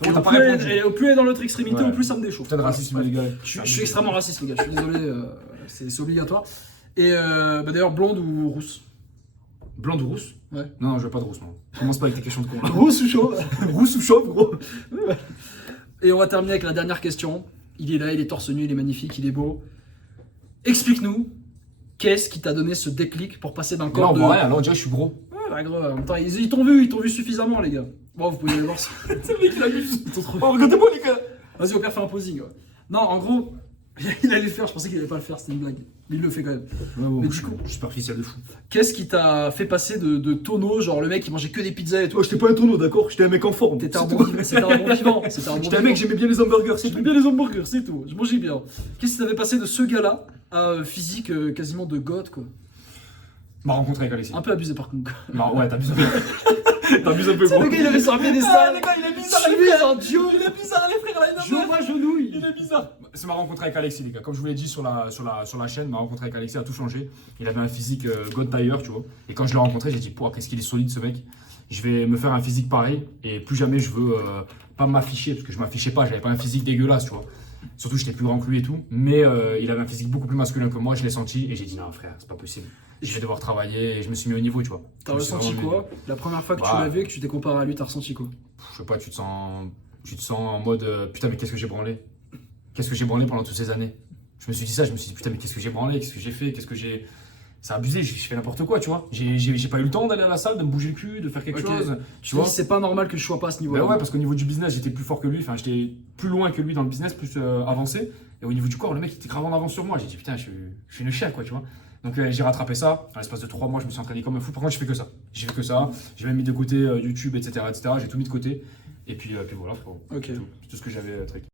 Comment Et t'as pas répondu? au plus elle est dans l'autre extrémité, Ouais. au plus ça me déchauffe. Putain de racisme, les gars. Je suis extrêmement raciste, les gars. Je suis désolé, c'est obligatoire. Et d'ailleurs, blonde ou rousse? Blonde ou rousse? Ouais. Non, je veux pas de rousse, non. Commence pas avec tes questions de con. là. Rousse ou chauve? Rousse ou chauve, gros? Et on va terminer avec la dernière question. Il est là, il est torse nu, il est magnifique, il est beau. Explique-nous, qu'est-ce qui t'a donné ce déclic pour passer d'un Là, corps on de... voit rien. Là, on dirait que je suis gros. Ouais, bah, gros, en même temps, ils t'ont vu suffisamment, les gars. Bon, vous pouvez aller voir. C'est le mec qui l'abuse. Ils t'ont trop- Oh, regardez-moi, les gars. Vas-y, au pire, fais un posing. Ouais. Non, en gros, il allait le faire, je pensais qu'il allait pas le faire, c'était une blague. Mais il le fait quand même. Mais du coup, je suis superficiel de fou. qu'est-ce qui t'a fait passer de tonneau, genre le mec qui mangeait que des pizzas et tout? Toi, j'étais pas un tonneau, d'accord? J'étais un mec en forme. C'était un bon vivant. C'était un bon vivant. C'était un bon J'étais un vivant. mec, j'aimais bien les hamburgers, c'est J'aimais tout. bien les hamburgers, c'est tout. Je mangeais bien. Qu'est-ce qui t'avait passé de ce gars-là à physique quasiment de god, quoi? M'a rencontré avec Alexis. Un peu abusé par contre. Ouais, t'abuses un peu. T'abuses un peu, C'est gros. le gars, il avait sur un piédestal. le gars, il est Je bizarre, suis un dieu. Il est bizarre, les frères, là, il Je vois genouille. Il est bizarre. C'est ma rencontre avec Alexis, les gars. Comme je vous l'ai dit sur la chaîne, ma rencontre avec Alexis a tout changé. Il avait un physique God Tier, tu vois. Et quand je l'ai rencontré, j'ai dit, pouah, qu'est-ce qu'il est solide ce mec. Je vais me faire un physique pareil. Et plus jamais je veux pas m'afficher, parce que je m'affichais pas, j'avais pas un physique dégueulasse, tu vois. Surtout, j'étais plus grand que lui et tout. Mais il avait un physique beaucoup plus masculin que moi, je l'ai senti. Et j'ai dit, non, frère, c'est pas possible. Je vais devoir travailler. Et je me suis mis au niveau, tu vois. T'as Je me suis ressenti vraiment mis- quoi? La première fois que tu Bah. l'as vu et que tu t'es comparé à lui, t'as ressenti quoi? Je sais pas, tu te sens en mode putain, mais qu'est-ce que j'ai branlé? Qu'est-ce que j'ai branlé pendant toutes ces années? Je me suis dit ça, je me suis dit putain, mais qu'est-ce que j'ai branlé? Qu'est-ce que j'ai fait? Qu'est-ce que j'ai. C'est abusé, j'ai fait n'importe quoi, tu vois. J'ai pas eu le temps d'aller à la salle, de me bouger le cul, de faire quelque Ok. chose. Tu Tu vois? dis, c'est pas normal que je sois pas à ce niveau-là. Ben ouais, parce qu'au niveau du business, j'étais plus fort que lui, enfin, j'étais plus loin que lui dans le business, plus avancé. Et au niveau du corps, le mec il était grave en avance sur moi. J'ai dit putain, je suis une chienne, quoi, tu vois. Donc j'ai rattrapé ça. En l'espace de 3 mois, je me suis entraîné comme un fou. Par contre, je fais que ça. J'ai fait que ça. J'ai même mis de côté YouTube, etc. J'ai tout mis de côté. Et puis voilà, frérot. Ok. C'est tout ce que j'avais, Trek.